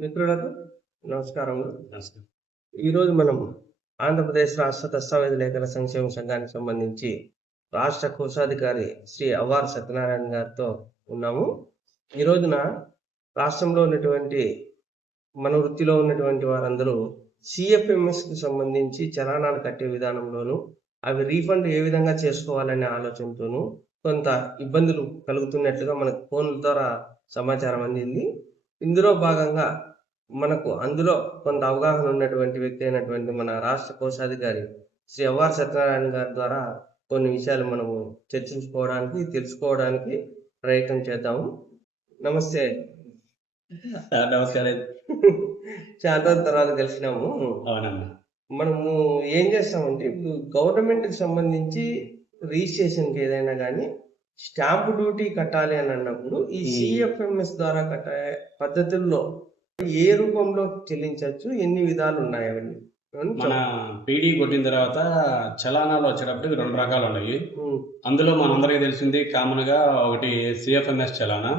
మిత్రులకు నమస్కారములు. నమస్కారం. ఈరోజు మనం ఆంధ్రప్రదేశ్ రాష్ట్ర దస్తావేజ్ లేఖల సంక్షేమ సంఘానికి సంబంధించి రాష్ట్ర కోశాధికారి శ్రీ అవ్వార్ సత్యనారాయణ గారితో ఉన్నాము. ఈ రోజున రాష్ట్రంలో ఉన్నటువంటి మన వృత్తిలో ఉన్నటువంటి వారందరూ సిఎఫ్ఎంఎస్కి సంబంధించి చలానాలు కట్టే విధానంలోనూ అవి రీఫండ్ ఏ విధంగా చేసుకోవాలనే ఆలోచనతోనూ కొంత ఇబ్బందులు కలుగుతున్నట్లుగా మనకు ఫోన్ల ద్వారా సమాచారం అందింది. ఇందులో భాగంగా మనకు అందులో కొంత అవగాహన ఉన్నటువంటి వ్యక్తి అయినటువంటి మన రాష్ట్ర కోశాధికారి శ్రీ అవ్వార్ సత్యనారాయణ గారి ద్వారా కొన్ని విషయాలు మనము చర్చించుకోవడానికి తెలుసుకోవడానికి ప్రయత్నం చేద్దాము. నమస్తే. నమస్కారం. చాలా రోజుల తర్వాత కలిసినాము. అవునమ్మా. మనము ఏం చేస్తామంటే ఇప్పుడు గవర్నమెంట్కి సంబంధించి రిజిస్ట్రేషన్కి ఏదైనా కానీ స్టాంప్ డ్యూటీ కట్టాలి అని అన్నప్పుడు ఈ సిఎఫ్ఎంఎస్ ద్వారా కట్టే పద్ధతుల్లో ఏ రూపంలో చెల్లించవచ్చు, ఎన్ని విధాలు ఉన్నాయి అవన్నీ మన పీడీ కొట్టిన తర్వాత చలానాలు వచ్చేటప్పుడు 2 రకాలు ఉన్నాయి. అందులో మనందరికీ తెలిసింది కామన్ గా ఒకటి సిఎఫ్ఎంఎస్ చలానా.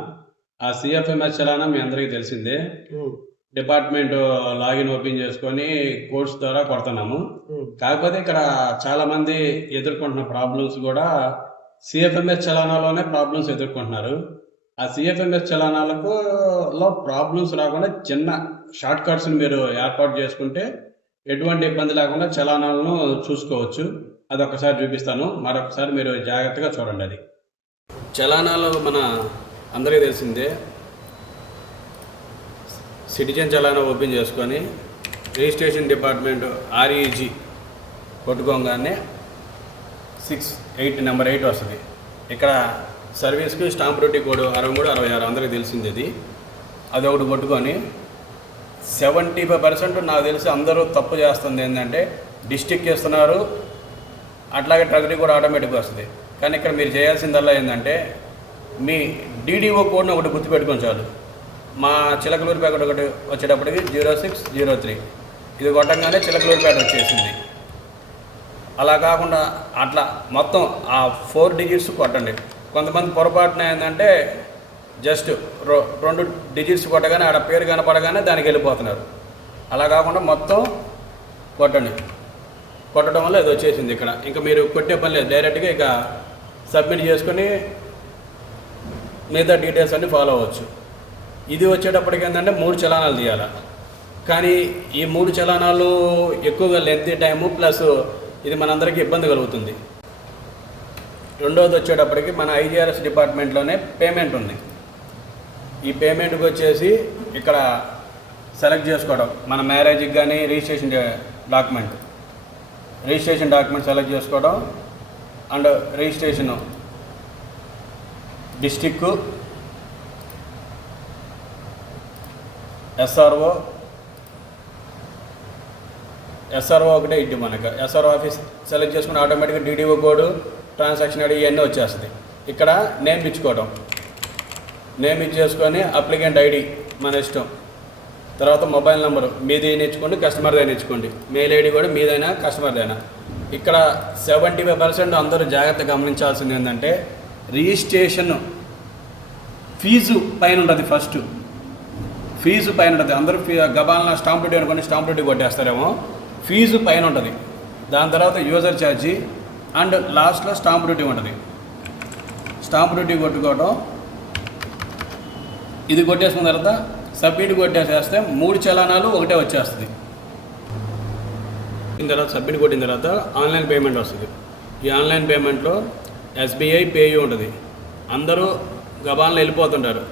ఆ సిఎఫ్ఎంఎస్ చలానా మీ అందరికీ తెలిసిందే. డిపార్ట్మెంట్ లాగిన్ ఓపెన్ చేసుకొని కోడ్స్ ద్వారా కొడుతున్నాము. కాకపోతే ఇక్కడ చాలా మంది ఎదుర్కొంటున్న ప్రాబ్లమ్స్ కూడా సిఎఫ్ఎంఎస్ చలానాలోనే ప్రాబ్లమ్స్ ఎదుర్కొంటున్నారు. ఆ సిఎఫ్ఎంఎస్ చలానాలకు ప్రాబ్లమ్స్ రాకుండా చిన్న షార్ట్ కట్స్ని మీరు ఏర్పాటు చేసుకుంటే ఎటువంటి ఇబ్బంది లేకుండా చలానాలను చూసుకోవచ్చు. అది ఒకసారి చూపిస్తాను, మరొకసారి మీరు జాగ్రత్తగా చూడండి. అది చలానాలు మన అందరికీ తెలిసిందే. సిటిజన్ చలానా ఓపెన్ చేసుకొని రిజిస్ట్రేషన్ డిపార్ట్మెంట్ ఆర్ఈజీ కొట్టుకోగానే 6 నెంబర్ 8 వస్తుంది. ఇక్కడ సర్వీస్కి స్టాంప్ డ్యూటీ కోడ్ 63, 66 అందరికీ తెలిసింది. అది ఒకటి కొట్టుకొని 75% నాకు తెలిసి అందరూ తప్పు చేస్తుంది ఏంటంటే డిస్టిక్ ఇస్తున్నారు, అట్లాగే ట్రగరీ కూడా ఆటోమేటిక్గా వస్తుంది. కానీ ఇక్కడ మీరు చేయాల్సిందల్లా ఏంటంటే మీ డీడీఓ కోడ్ని ఒకటి గుర్తుపెట్టుకొని చాలు. మా చిలకలూరుపేట ఒకటి వచ్చేటప్పటికి 0603 ఇది కొట్టంగానే చిలకలూరుపేట వచ్చేసింది. అలా కాకుండా అట్లా మొత్తం ఆ 4 డిజిట్స్ కొట్టండి. కొంతమంది పొరపాటున ఏంటంటే జస్ట్ 2 డిజిట్స్ కొట్టగానే ఆడ పేరు కనపడగానే దానికి వెళ్ళిపోతున్నారు. అలా కాకుండా మొత్తం కొట్టండి. కొట్టడం వల్ల ఇది వచ్చేసింది. ఇక్కడ ఇంకా మీరు కొట్టే పని లేదు, డైరెక్ట్గా ఇక సబ్మిట్ చేసుకొని మిగతా డీటెయిల్స్ అన్నీ ఫాలో అవ్వచ్చు. ఇది వచ్చేటప్పటికి ఏంటంటే 3 చలానాలు తీయాలి. కానీ ఈ 3 చలానాలు ఎక్కువగా లెంతీ టైము ప్లస్ ఇది మనందరికీ ఇబ్బంది కలుగుతుంది. రెండవది వచ్చేటప్పటికి మన ఐజీఆర్ఎస్ డిపార్ట్మెంట్లోనే పేమెంట్ ఉంది. ఈ పేమెంట్కి వచ్చేసి ఇక్కడ సెలెక్ట్ చేసుకోవడం, మన మ్యారేజ్కి కానీ రిజిస్ట్రేషన్ డాక్యుమెంట్ సెలెక్ట్ చేసుకోవడం అండ్ రిజిస్ట్రేషను డిస్టిక్, ఎస్ఆర్ఓ ఒకటే ఇటు మనకు ఎస్ఆర్ఓ ఆఫీస్ సెలెక్ట్ చేసుకుని ఆటోమేటిక్గా డీడీఓ కోడ్, ట్రాన్సాక్షన్ ఐడి ఇవన్నీ వచ్చేస్తుంది. ఇక్కడ నేమ్ ఇచ్చేసుకొని అప్లికెంట్ ఐడి మన ఇష్టం, తర్వాత మొబైల్ నెంబరు మీది ఇచ్చుకోండి, కస్టమర్దైనా ఇచ్చుకోండి, మెయిల్ ఐడి కూడా మీదైనా కస్టమర్దైనా. ఇక్కడ 75% అందరూ జాగ్రత్తగా గమనించాల్సింది ఏంటంటే రిజిస్ట్రేషన్ ఫీజు పైన ఉంటుంది. ఫస్ట్ ఫీజు పైన ఉంటుంది. అందరూ గబాలన స్టాంప్ డ్యూటీ అనుకోండి, స్టాంప్ డ్యూటీ కొట్టేస్తారేమో. ఫీజు పైన ఉంటుంది, దాని తర్వాత యూజర్ ఛార్జీ అండ్ లాస్ట్లో స్టాంప్ డ్యూటీ ఉంటుంది. స్టాంప్ డ్యూటీ కొట్టుకోవడం, ఇది కొట్టేసుకున్న తర్వాత సబ్మిట్ కొట్టేసేస్తే 3 చలానాలు ఒకటే వచ్చేస్తుంది. దీని తర్వాత సబ్మిట్ కొట్టిన తర్వాత ఆన్లైన్ పేమెంట్ వస్తుంది. ఈ ఆన్లైన్ పేమెంట్లో ఎస్బీఐ పేయూ ఉంటుంది. అందరూ గబాన్లో వెళ్ళిపోతుంటారు,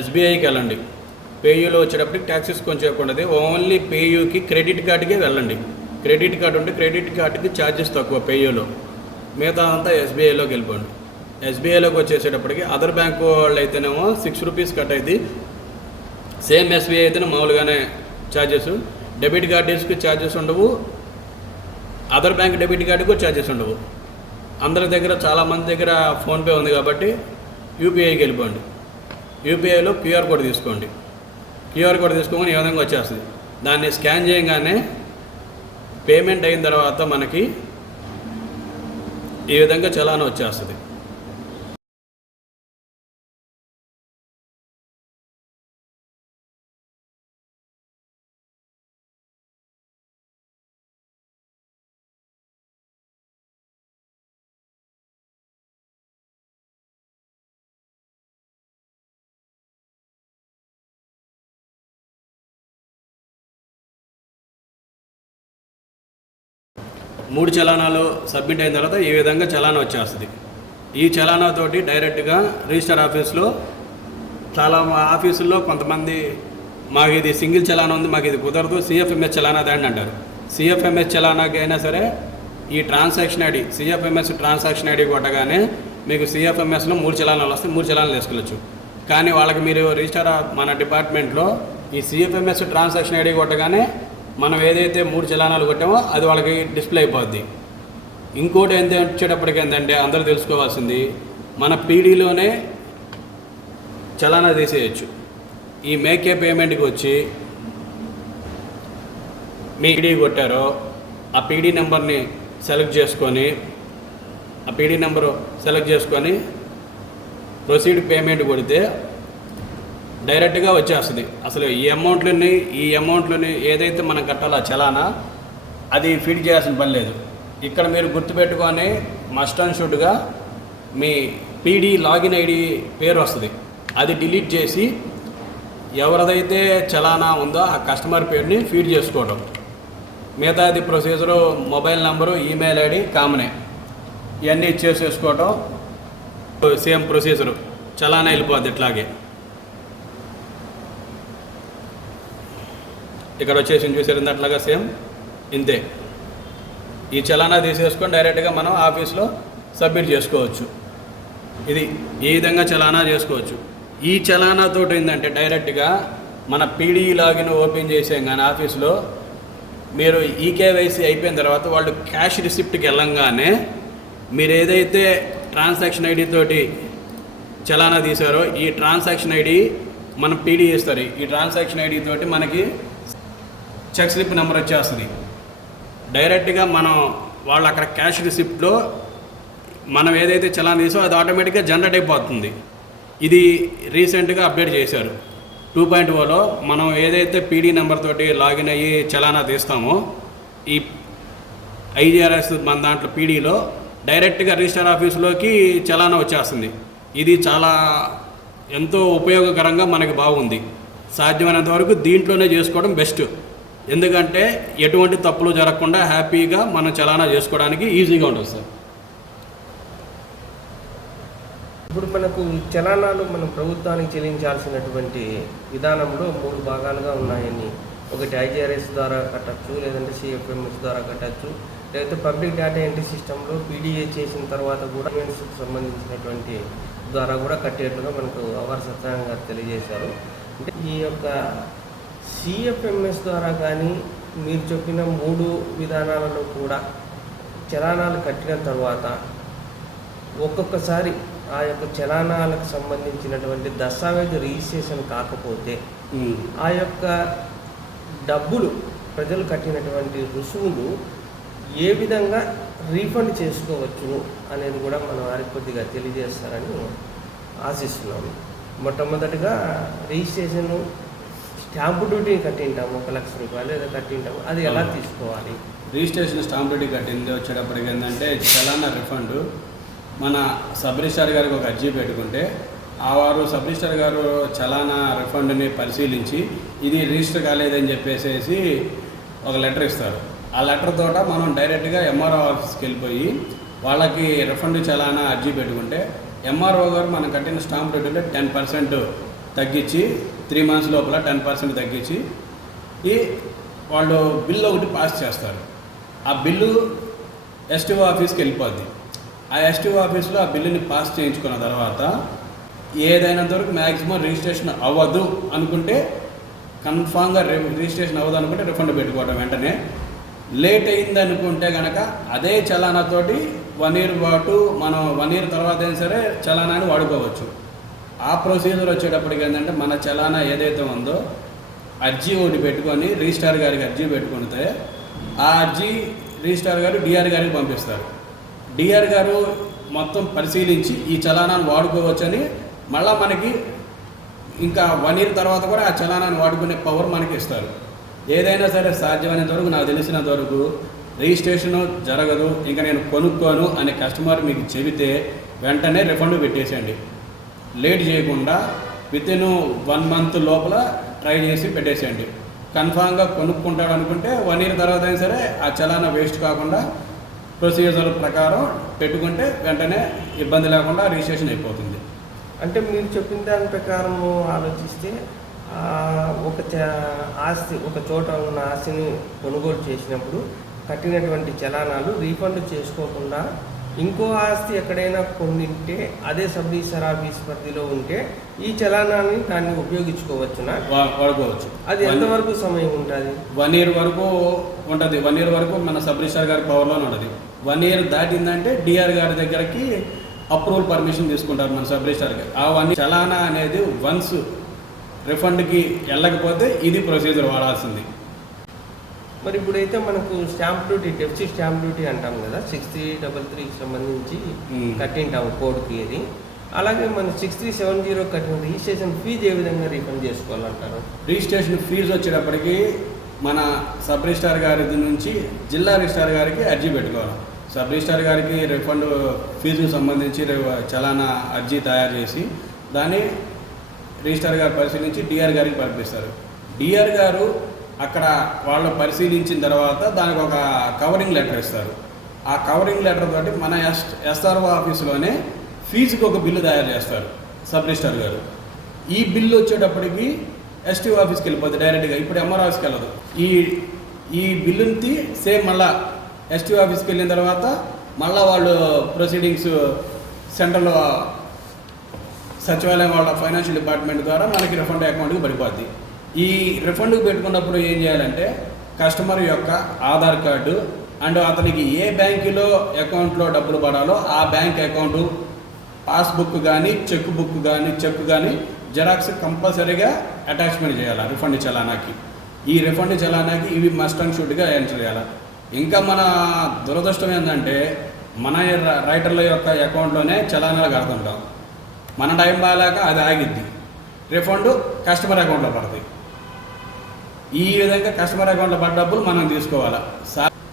ఎస్బీఐకి వెళ్ళండి. పేయూలో వచ్చేటప్పటికి ట్యాక్సెస్ కొంచెం ఎక్కువ ఉంటుంది. ఓన్లీ పేయూకి క్రెడిట్ కార్డుకే వెళ్ళండి. క్రెడిట్ కార్డు ఉంటే క్రెడిట్ కార్డుకి ఛార్జెస్ తక్కువ పేయూలో, మిగతా అంతా ఎస్బీఐలోకి వెళ్ళిపోండి. ఎస్బీఐలోకి వచ్చేసేటప్పటికి అదర్ బ్యాంకు వాళ్ళు అయితేనేమో 6 రూపీస్ కట్ అయింది. సేమ్ ఎస్బీఐ అయితేనే మామూలుగానే ఛార్జెస్. డెబిట్ కార్డుకి ఛార్జెస్ ఉండవు, అదర్ బ్యాంక్ డెబిట్ కార్డుకు ఛార్జెస్ ఉండవు. అందరి దగ్గర చాలామంది దగ్గర ఫోన్పే ఉంది కాబట్టి యూపీఐకి వెళ్ళిపోండి. యూపీఐలో క్యూఆర్ కోడ్ తీసుకోండి. క్యూఆర్ కోడ్ తీసుకోమని ఈ విధంగా వచ్చేస్తుంది. దాన్ని స్కాన్ చేయగానే పేమెంట్ అయిన తర్వాత మనకి ఈ విధంగా చలానా వచ్చేస్తుంది. 3 చలానాలు సబ్మిట్ అయిన తర్వాత ఈ విధంగా చలానా వచ్చేస్తుంది. ఈ చలానాతోటి డైరెక్ట్గా రిజిస్టర్ ఆఫీస్లో చాలా ఆఫీసుల్లో కొంతమంది మాకు ఇది సింగిల్ చలానా ఉంది, మాకు ఇది కుదరదు, సిఎఫ్ఎంఎస్ చలానా దాన్ని అంటారు. సిఎఫ్ఎంఎస్ చలానాకి అయినా సరే ఈ transaction ID CFMS transaction ID కొట్టగానే మీకు సిఎఫ్ఎంఎస్లో 3 చలానాలు వస్తే 3 చలానాలు వేసుకోవచ్చు. కానీ వాళ్ళకి మీరు రిజిస్టర్ మన డిపార్ట్మెంట్లో ఈ సిఎఫ్ఎంఎస్ ట్రాన్సాక్షన్ ఐడి కొట్టగానే మనం ఏదైతే 3 చలానాలు కొట్టామో అది వాళ్ళకి డిస్ప్లే అయిపోద్ది. ఇంకోటి వచ్చేటప్పటికి ఏంటంటే అందరూ తెలుసుకోవాల్సింది, మన పీడీలోనే చలానా తీసేయచ్చు. ఈ మేకే పేమెంట్కి వచ్చి మీ పీడీ కొట్టారో ఆ పీడీ నెంబర్ని సెలెక్ట్ చేసుకొని ప్రొసీడ్ పేమెంట్ కొడితే డైరెక్ట్గా వచ్చేస్తుంది. అసలు ఈ అమౌంట్లని ఏదైతే మనం కట్టాలో చలానా అది ఫీడ్ చేయాల్సిన పని లేదు. ఇక్కడ మీరు గుర్తుపెట్టుకొని మస్ట్ అండ్ షుడ్గా మీ పీడీ లాగిన్ ఐడి పేరు వస్తుంది, అది డిలీట్ చేసి ఎవరిదైతే చలానా ఉందో ఆ కస్టమర్ పేరుని ఫీడ్ చేసుకోవడం. మిగతాది procedure mobile number, email ID కామనే, ఇవన్నీ ఇచ్చేసేసుకోవటం. సేమ్ ప్రొసీజరు చలానా వెళ్ళిపోద్ది. ఇట్లాగే ఇక్కడ వచ్చేసి చూసారు అట్లాగా సేమ్ ఇంతే. ఈ చలానా తీసేసుకొని డైరెక్ట్గా మనం ఆఫీస్లో సబ్మిట్ చేసుకోవచ్చు. ఇది ఈ విధంగా చలానా చేసుకోవచ్చు. ఈ చలానాతో ఏంటంటే డైరెక్ట్గా మన పీడీ లాగిన్ ఓపెన్ చేసాం కానీ ఆఫీస్లో మీరు ఈకేవైసీ అయిపోయిన తర్వాత వాళ్ళు క్యాష్ రిసిప్ట్కి వెళ్ళంగానే మీరు ఏదైతే ట్రాన్సాక్షన్ ఐడి తోటి చలానా తీశారో ఈ ట్రాన్సాక్షన్ ఐడి మన పీడీ ఇస్తారు. ఈ ట్రాన్సాక్షన్ ఐడి తోటి మనకి చెక్ స్లిప్ నెంబర్ వచ్చేస్తుంది. డైరెక్ట్గా మనం వాళ్ళు అక్కడ క్యాష్ రిసిప్ట్లో మనం ఏదైతే చలానా తీసో అది ఆటోమేటిక్గా జనరేట్ అయిపోతుంది. ఇది రీసెంట్గా అప్డేట్ చేశారు 2.0లో. మనం ఏదైతే పీడీ నెంబర్ తోటి లాగిన్ అయ్యి చలానా తీస్తామో ఈ ఐజీఆర్ఎస్ మన దాంట్లో పీడీలో డైరెక్ట్గా రిజిస్టర్ ఆఫీసులోకి చలానా వచ్చేస్తుంది. ఇది చాలా ఎంతో ఉపయోగకరంగా మనకి బాగుంది. సాధ్యమైనంత వరకు దీంట్లోనే చేసుకోవడం బెస్ట్. ఎందుకంటే ఎటువంటి తప్పులు జరగకుండా హ్యాపీగా మనం చలానా చేసుకోవడానికి ఈజీగా ఉంటుంది సార్. ఇప్పుడు మనకు చలానాలు మనం ప్రభుత్వానికి చెల్లించాల్సినటువంటి విధానంలో 3 భాగాలుగా ఉన్నాయని, ఒకటి ఐజీఆర్ఎస్ ద్వారా కట్టచ్చు, లేదంటే సిఎఫ్ఎంఎస్ ద్వారా కట్టచ్చు, లేకపోతే పబ్లిక్ డేటా ఎంట్రీ సిస్టంలో పీడీఏ చేసిన తర్వాత కూడా పేమెంట్స్కి సంబంధించినటువంటి ద్వారా కూడా కట్టేట్టుగా మనకు అవార్ సత్యనారాయణ గారు తెలియజేశారు. అంటే ఈ యొక్క సిఎఫ్ఎంఎస్ ద్వారా కానీ మీరు చెప్పిన 3 విధానాలలో కూడా చలానాలు కట్టిన తర్వాత ఒక్కొక్కసారి ఆ యొక్క చలానాలకు సంబంధించినటువంటి దస్తావేజు రిజిస్ట్రేషన్ కాకపోతే ఆ యొక్క డబ్బులు ప్రజలు కట్టినటువంటి రుసుములు ఏ విధంగా రీఫండ్ చేసుకోవచ్చు అనేది కూడా మన వారికి కొద్దిగా తెలియజేస్తారని ఆశిస్తున్నాము. మొట్టమొదటిగా రిజిస్ట్రేషన్ స్టాంపు డ్యూటీ కట్టింటాము, 1 లక్ష రూపాయలు ఏదో కట్టింటాము, అది ఎలా తీసుకోవాలి? రిజిస్ట్రేషన్ స్టాంప్ డ్యూటీ కట్టింది వచ్చేటప్పటికి ఏంటంటే చలానా రిఫండ్ మన సబ్ రిజిస్ట్రార్ గారికి ఒక అర్జీ పెట్టుకుంటే ఆ వారు సబ్ రిజిస్ట్రార్ గారు చలానా రిఫండ్ని పరిశీలించి ఇది రిజిస్టర్ కాలేదని చెప్పేసి ఒక లెటర్ ఇస్తారు. ఆ లెటర్ తోట మనం డైరెక్ట్గా ఎంఆర్ఓ ఆఫీస్కి వెళ్ళిపోయి వాళ్ళకి రిఫండ్ చలానా అర్జీ పెట్టుకుంటే ఎంఆర్ఓ గారు మనం కట్టిన స్టాంప్ డ్యూటీలో 10% తగ్గించి 3 months లోపల 10% తగ్గించి వాళ్ళు బిల్లు ఒకటి పాస్ చేస్తారు. ఆ బిల్లు ఎస్టీఓ ఆఫీస్కి వెళ్ళిపోద్ది. ఆ ఎస్టీఓ ఆఫీస్లో ఆ బిల్లుని పాస్ చేయించుకున్న తర్వాత ఏదైనంత వరకు మ్యాక్సిమం రిజిస్ట్రేషన్ అవ్వదు అనుకుంటే కన్ఫామ్గా రిజిస్ట్రేషన్ అవ్వదు అనుకుంటే రిఫండ్ పెట్టుకోవడం వెంటనే. లేట్ అయింది అనుకుంటే కనుక అదే చలానాతోటి 1 year పాటు మనం 1 year తర్వాత అయినా సరే చలానాని వాడుకోవచ్చు. ఆ ప్రొసీజర్ వచ్చేటప్పటికి ఏంటంటే మన చలానా ఏదైతే ఉందో అర్జీ ఒకటి పెట్టుకొని రిజిస్ట్రార్ గారికి అర్జీ పెట్టుకుంటే ఆ అర్జీ రిజిస్ట్రార్ గారు డిఆర్ గారికి పంపిస్తారు. డిఆర్ గారు మొత్తం పరిశీలించి ఈ చలానాన్ని వాడుకోవచ్చని మళ్ళీ మనకి ఇంకా 1 year తర్వాత కూడా ఆ చలానాన్ని వాడుకునే పవర్ మనకి ఇస్తారు. ఏదైనా సరే సాధ్యమైనంత వరకు నాకు తెలిసినంత వరకు రిజిస్ట్రేషన్ జరగదు, ఇంకా నేను కొనుక్కోను అనే కస్టమర్ మీకు చెబితే వెంటనే రిఫండ్ పెట్టేసేయండి. లేట్ చేయకుండా వితిన్ 1 month లోపల ట్రై చేసి పెట్టేసేయండి. కన్ఫామ్గా కొనుక్కుంటాడు అనుకుంటే 1 year తర్వాత అయినా సరే ఆ చలానా వేస్ట్ కాకుండా ప్రొసీజర్ ప్రకారం పెట్టుకుంటే వెంటనే ఇబ్బంది లేకుండా రిజిస్ట్రేషన్ అయిపోతుంది. అంటే మీరు చెప్పిన దాని ప్రకారం ఆలోచిస్తే ఆస్తి ఒక చోట ఉన్న ఆస్తిని కొనుగోలు చేసినప్పుడు కట్టినటువంటి చలానాలు రీఫండ్ చేసుకోకుండా ఇంకో ఆస్తి ఎక్కడైనా కొన్నింటే అదే సబ్ రిజిస్టర్ ఆఫీస్ పరిధిలో ఉంటే ఈ చలానాన్ని దాన్ని ఉపయోగించుకోవచ్చునా? వాడుకోవచ్చు. అది ఎంతవరకు సమయం ఉంటుంది? 1 year వరకు ఉంటుంది. 1 year వరకు మన సబ్ రిజిస్టర్ గారి పవర్లోనే ఉంటుంది. 1 year దాటిందంటే డిఆర్ గారి దగ్గరికి అప్రూవల్ పర్మిషన్ తీసుకుంటారు మన సబ్ రిజిస్టర్ గారు. ఆ 1 year చలానా అనేది వన్స్ రిఫండ్కి వెళ్ళకపోతే ఇది ప్రొసీజర్ వాడాల్సింది. మరి ఇప్పుడైతే మనకు stamp duty, deficit stamp duty అంటాం కదా, 6333కి సంబంధించి కట్టింటాము కోడ్కి ఇది. అలాగే మన 6370 కట్టిన రిజిస్ట్రేషన్ ఫీజు ఏ విధంగా రీఫండ్ చేసుకోవాలంటారు? రిజిస్ట్రేషన్ ఫీజు వచ్చేటప్పటికి మన సబ్ రిజిస్టార్ గారి నుంచి జిల్లా రిజిస్టార్ గారికి అర్జీ పెట్టుకోవాలి. సబ్ రిజిస్టార్ గారికి రిఫండ్ ఫీజుకు సంబంధించి చలానా అర్జీ తయారు చేసి దాన్ని రిజిస్టార్ గారు పరిశీలించి డిఆర్ గారికి పంపిస్తారు. డిఆర్ గారు అక్కడ వాళ్ళు పరిశీలించిన తర్వాత దానికి ఒక కవరింగ్ లెటర్ ఇస్తారు. ఆ కవరింగ్ లెటర్ తోటి మన ఎస్ఆర్ఓ ఆఫీసులోనే ఫీజుకి ఒక బిల్లు తయారు చేస్తారు సబ్ రిజిస్టార్ గారు. ఈ బిల్లు వచ్చేటప్పటికి ఎస్టీఓ ఆఫీస్కి వెళ్ళిపోతుంది డైరెక్ట్గా. ఇప్పుడు ఎంఆర్ ఆఫీస్కి వెళ్ళదు. ఈ బిల్లుని సేమ్ మళ్ళీ ఎస్టీఓ ఆఫీస్కి వెళ్ళిన తర్వాత మళ్ళీ వాళ్ళు ప్రొసీడింగ్స్ సెంట్రల్ సచివాలయం వాళ్ళ ఫైనాన్షియల్ డిపార్ట్మెంట్ ద్వారా మనకి రిఫండ్ అకౌంట్కి పడిపోద్ది. ఈ రిఫండ్కి పెట్టుకున్నప్పుడు ఏం చేయాలంటే కస్టమర్ యొక్క ఆధార్ కార్డు అండ్ అతనికి ఏ బ్యాంకులో అకౌంట్లో డబ్బులు పడాలో ఆ బ్యాంక్ అకౌంటు, పాస్బుక్ కానీ చెక్ కానీ జెరాక్స్ కంపల్సరీగా అటాచ్మెంట్ చేయాలి రిఫండ్ చలానాకి. ఈ రిఫండ్ చలానాకి ఇవి మస్ట్ అండ్ షుడ్గా ఎంటర్ చేయాలి. ఇంకా మన దురదృష్టం ఏంటంటే మన రైటర్ల యొక్క అకౌంట్లోనే చలానాలు కడుతుంటాం. మన టైం బాగాలేక అది ఆగిద్ది, రిఫండ్ కస్టమర్ అకౌంట్లో పడుతుంది. ఈ విధంగా కస్టమర్ అకౌంట్లో పడ్డ డబ్బులు మనం తీసుకోవాలా.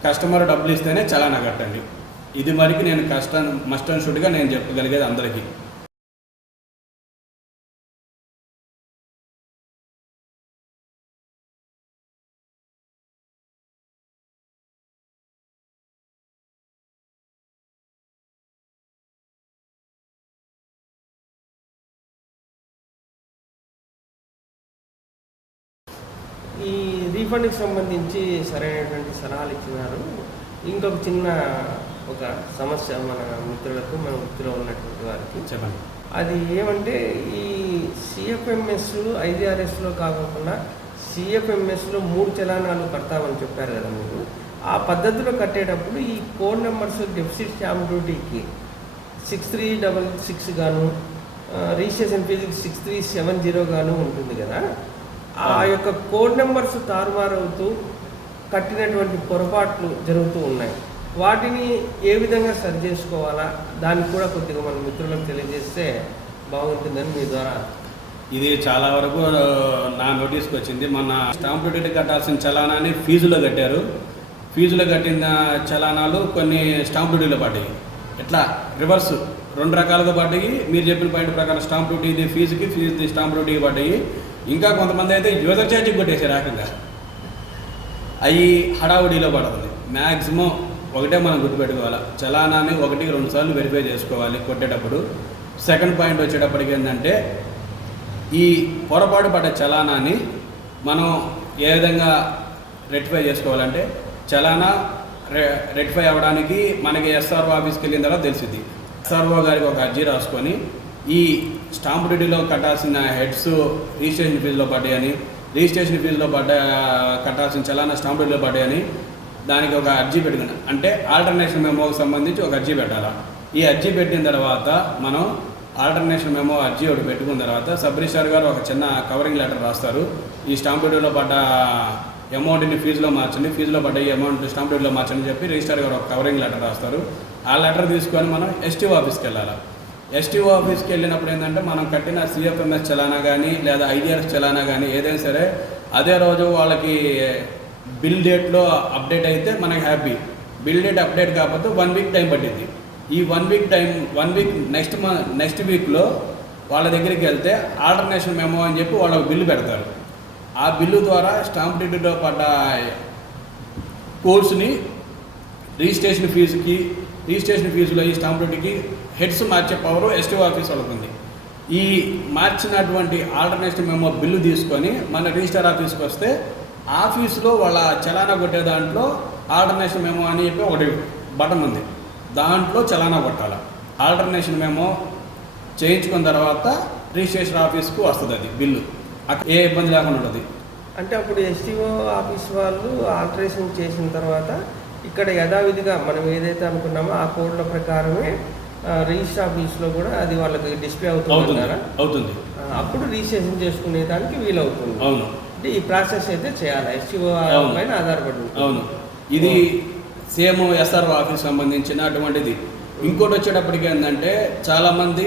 కస్టమర్ డబ్బులు ఇస్తేనే చలానా కట్టండి. ఇది మరికి నేను మస్ట్ అండ్ షుడ్గా నేను చెప్పగలిగేది అందరికీ. ఈ రీఫండ్కి సంబంధించి సరైనటువంటి సలహాలు ఇచ్చినారు. ఇంకొక చిన్న ఒక సమస్య మన మిత్రులకు, మన వృత్తిలో ఉన్నటువంటి వారికి చెప్పండి. అది ఏమంటే ఈ సిఎఫ్ఎంఎస్ ఐడిఆర్ఎస్లో కాకుండా సిఎఫ్ఎంఎస్లో 3 చలానాలు కడతామని చెప్పారు కదా మీరు. ఆ పద్ధతిలో కట్టేటప్పుడు ఈ కోడ్ నెంబర్స్ డెఫిసిట్ స్టాంప్ డ్యూటీకి 6366 గాను రిజిస్ట్రేషన్ ఫీజుకి 6370 గాను ఉంటుంది కదా. ఆ యొక్క కోడ్ నెంబర్స్ తారుమారవుతూ కట్టినటువంటి పొరపాట్లు జరుగుతూ ఉన్నాయి. వాటిని ఏ విధంగా సరి చేసుకోవాలా దానికి కూడా కొద్దిగా మన మిత్రులకు తెలియజేస్తే బాగుంటుందని మీ ద్వారా. ఇది చాలా వరకు నా నోటీస్కి వచ్చింది. మన స్టాంప్ డ్యూటీ కట్టాల్సిన చలానాన్ని ఫీజులో కట్టారు. ఫీజులో కట్టిన చలానాలు కొన్ని స్టాంప్ డ్యూటీలో పడ్డాయి. ఇట్లా రివర్స్ 2 రకాలుగా పడ్డాయి. మీరు చెప్పిన పాయింట్ ప్రకారం స్టాంప్ డ్యూటీ ఇది ఫీజుది స్టాంప్ డ్యూటీకి పడ్డాయి. ఇంకా కొంతమంది అయితే యూజర్ ఛార్జీకి కొట్టేసారు ఏకంగా. అవి హడావుడిలో పడుతుంది. మ్యాక్సిమం ఒకటే మనం గుర్తుపెట్టుకోవాలి, చలానాన్ని 1-2 సార్లు వెరిఫై చేసుకోవాలి కొట్టేటప్పుడు. సెకండ్ పాయింట్ వచ్చేటప్పటికి ఏంటంటే ఈ పొరపాటు పడ్డ చలానాన్ని మనం ఏ విధంగా రెక్టిఫై చేసుకోవాలంటే చలానా రెక్టిఫై అవ్వడానికి మనకి ఎస్ఆర్ఓ ఆఫీస్కి వెళ్ళిన తర్వాత తెలిసింది. ఎస్ఆర్ఓ గారికి ఒక అర్జీ రాసుకొని ఈ స్టాంప్ డ్యూటీలో కట్టాల్సిన హెడ్స్ రిజిస్ట్రేషన్ ఫీజులో పడ్డాయని, రిజిస్ట్రేషన్ ఫీజులో కట్టాల్సిన చలానా స్టాంప్ డ్యూటీలో పడ్డాయని దానికి ఒక అర్జీ పెట్టుకున్నాం. అంటే ఆల్టర్నేషన్ మెమోకి సంబంధించి ఒక అర్జీ పెట్టాలి. ఈ అర్జీ పెట్టిన తర్వాత మనం ఆల్టర్నేషన్ మెమో అర్జీ ఒకటి పెట్టుకున్న తర్వాత సబ్ రిజిస్టార్ గారు ఒక చిన్న కవరింగ్ లెటర్ రాస్తారు. ఈ స్టాంప్ డ్యూటీలో పడ్డ అమౌంట్ని ఫీజులో మార్చండి, ఫీజులో పడ్డ ఈ అమౌంట్ స్టాంప్ డ్యూటీలో మార్చండి చెప్పి రిజిస్టార్ గారు ఒక కవరింగ్ లెటర్ రాస్తారు. ఆ లెటర్ తీసుకొని మనం ఎస్టీఓ ఆఫీస్కి వెళ్ళాలి. ఎస్టీఓ ఆఫీస్కి వెళ్ళినప్పుడు ఏంటంటే మనం కట్టిన సిఎఫ్ఎంఎస్ చలానా కానీ లేదా ఐడిఆర్ఎస్ చలానా కానీ ఏదైనా సరే అదే రోజు వాళ్ళకి బిల్ డేట్లో అప్డేట్ అయితే మనకి హ్యాపీ. బిల్ డేట్ అప్డేట్ కాకపోతే 1 వీక్ టైం పట్టింది. ఈ 1 వీక్ నెక్స్ట్ వీక్లో వాళ్ళ దగ్గరికి వెళ్తే ఆల్టర్నేషన్ మెమో అని చెప్పి వాళ్ళకి బిల్లు పెడతారు. ఆ బిల్లు ద్వారా స్టాంప్ డ్యూటీలో పడ్డ కోర్సుని రిజిస్ట్రేషన్ ఫీజులో ఈ స్టాంప్ డ్యూటీకి హెడ్స్ మార్చే పవర్ ఎస్టీఓ ఆఫీస్ వాళ్ళకు ఉంది. ఈ మార్చినటువంటి ఆల్టర్నేటివ్ మెమో బిల్లు తీసుకొని మన రిజిస్టర్ ఆఫీస్కి వస్తే ఆఫీసులో వాళ్ళ చలానా కొట్టే దాంట్లో ఆల్టర్నేషన్ మెమో అని చెప్పి ఒకటి బటన్ ఉంది, దాంట్లో చలానా కొట్టాలి. ఆల్టర్నేషన్ మెమో చేయించుకున్న తర్వాత రిజిస్ట్రేషన్ ఆఫీస్కు వస్తుంది అది బిల్లు, ఏ ఇబ్బంది లేకుండా ఉంటుంది. అంటే అప్పుడు ఎస్టీఓ ఆఫీస్ వాళ్ళు ఆల్టరేషన్ చేసిన తర్వాత ఇక్కడ యథావిధిగా మనం ఏదైతే అనుకున్నామో ఆ కోడ్ల ప్రకారమే రిజిస్టర్ ఆఫీస్లో కూడా అది వాళ్ళకి డిస్ప్లే అవుతుంది. అప్పుడు రిజిస్ట్రేషన్ చేసుకునే దానికి వీలవుతుంది. అవును, అంటే ఈ ప్రాసెస్ అయితే చేయాలి, ఎస్టీఓ పైన ఆధారపడి ఉంటుంది. అవును, ఇది సేమ్ ఎస్ఆర్ఓ ఆఫీస్ సంబంధించిన అటువంటిది. ఇంకోటి వచ్చేటప్పటికి ఏంటంటే చాలామంది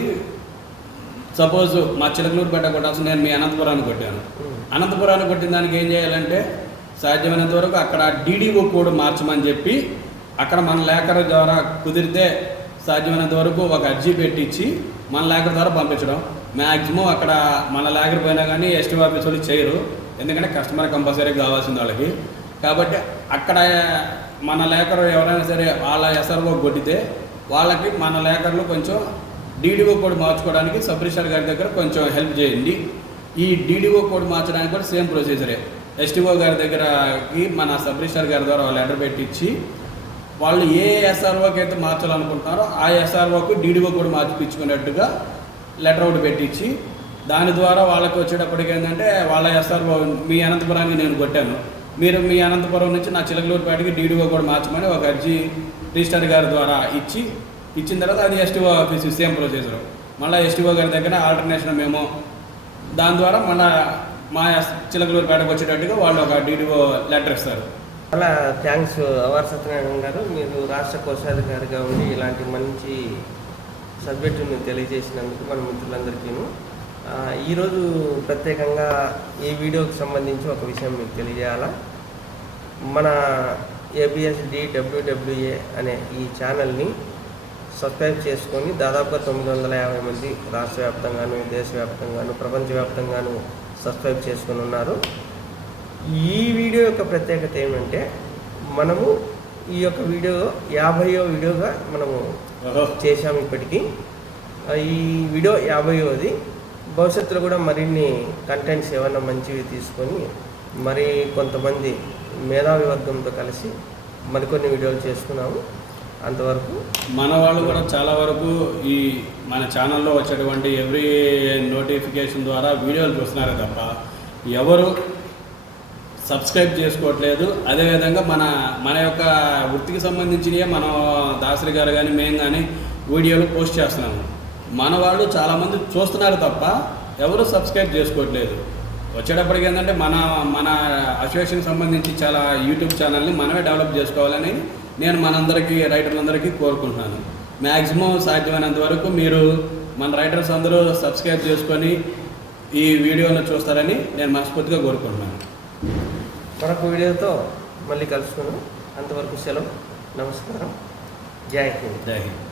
సపోజ్ మా చిలకలూరుపేట కొట్టాల్సి నేను మీ అనంతపురాన్ని కొట్టాను. అనంతపురాన్ని కొట్టిన దానికి ఏం చేయాలంటే సాధ్యమైనంత వరకు అక్కడ డీడీఓ కోడ్ మార్చమని చెప్పి అక్కడ మన లేఖర్ ద్వారా కుదిరితే సాధ్యమైనంత వరకు ఒక అర్జీ పెట్టించి మన లేఖర్ ద్వారా పంపించడం. మ్యాక్సిమం అక్కడ మన లేఖర్ పోయినా కానీ ఎస్టీ ఆఫీస్ వాళ్ళు చేయరు, ఎందుకంటే కస్టమర్ కంపల్సరీ కావాల్సింది వాళ్ళకి. కాబట్టి అక్కడ మన లేఖరు ఎవరైనా సరే వాళ్ళ ఎస్ఆర్ఓ కొట్టితే వాళ్ళకి మన లేఖర్లు కొంచెం డీడీఓ కోడ్ మార్చుకోవడానికి సబ్ రిజిస్టర్ గారి దగ్గర కొంచెం హెల్ప్ చేయండి. ఈ డీడీఓ కోడ్ మార్చడానికి కూడా సేమ్ ప్రొసీజరే. ఎస్టీఓ గారి దగ్గరకి మన సబ్ రిజిస్టర్ గారి ద్వారా లెటర్ పెట్టించి వాళ్ళు ఏ ఎస్ఆర్ఓకి అయితే మార్చాలనుకుంటున్నారో ఆ ఎస్ఆర్ఓకి డీడీఓ కోడ్ మార్చిపించుకున్నట్టుగా లెటర్ ఒకటి పెట్టించి దాని ద్వారా వాళ్ళకి వచ్చేటప్పటికి ఏంటంటే వాళ్ళ ఎస్ఆర్ఓ మీ అనంతపురానికి నేను కొట్టాను, మీరు మీ అనంతపురం నుంచి నా చిలకలూరుపేటకి డీడీఓ కోడ్ మార్చమని ఒక అర్జీ రిజిస్టర్ గారి ద్వారా ఇచ్చిన తర్వాత అది ఎస్టీఓ ఆఫీస్ సేమ్ ప్రొసీజర్. మళ్ళీ ఎస్టీఓ గారి దగ్గర ఆల్టర్నేషన్ మేము దాని ద్వారా మళ్ళీ మా చిలకలూరుపేటకు వచ్చేటట్టుగా వాళ్ళు ఒక డీడీఓ లెటర్ ఇస్తారు. చాలా థ్యాంక్స్ అవార్ సత్యనారాయణ గారు, మీరు రాష్ట్ర కోశాధికారిగా ఉండి ఇలాంటి మంచి సబ్జెక్టును తెలియజేసినందుకు మన మిత్రులందరికీ. ఈరోజు ప్రత్యేకంగా ఈ వీడియోకి సంబంధించి ఒక విషయం మీకు తెలియజేయాలా. మన ABSDWWA అనే ఈ ఛానల్ని సబ్స్క్రైబ్ చేసుకొని దాదాపుగా 950 మంది రాష్ట్ర వ్యాప్తంగాను, దేశవ్యాప్తంగాను, ప్రపంచవ్యాప్తంగాను సబ్స్క్రైబ్ చేసుకొని ఉన్నారు. ఈ వీడియో యొక్క ప్రత్యేకత ఏమంటే మనము ఈ యొక్క వీడియో 50వ వీడియోగా మనము చేశాము ఇప్పటికీ. ఈ వీడియో 50వది. భవిష్యత్తులో కూడా మరిన్ని కంటెంట్స్ ఏమైనా మంచివి తీసుకొని మరి కొంతమంది మేధావి వర్గంతో కలిసి మరికొన్ని వీడియోలు చేసుకున్నాము. అంతవరకు మన వాళ్ళు కూడా చాలా వరకు ఈ మన ఛానల్లో వచ్చేటువంటి ఎవ్రీ నోటిఫికేషన్ ద్వారా వీడియోలు చూస్తున్నారే తప్ప ఎవరు సబ్స్క్రైబ్ చేసుకోవట్లేదు. అదేవిధంగా మన యొక్క వృత్తికి సంబంధించినవి మనం దాసరి గారు కానీ మేము కానీ వీడియోలు పోస్ట్ చేస్తున్నాము. మన వాళ్ళు చాలామంది చూస్తున్నారు తప్ప ఎవరు సబ్స్క్రైబ్ చేసుకోవట్లేదు. వచ్చేటప్పటికి ఏంటంటే మన అసోసియేషన్కి సంబంధించి చాలా యూట్యూబ్ ఛానల్ని మనమే డెవలప్ చేసుకోవాలని నేను మనందరికీ రైటర్లందరికీ కోరుకుంటున్నాను. మ్యాక్సిమం సాధ్యమైనంత వరకు మీరు మన రైటర్స్ అందరూ సబ్స్క్రైబ్ చేసుకొని ఈ వీడియోను చూస్తారని నేను మనస్ఫూర్తిగా కోరుకుంటున్నాను. మరొక వీడియోతో మళ్ళీ కలుసుకున్నాం. అంతవరకు సెలవు. నమస్కారం. జై హింద్. జై హింద్.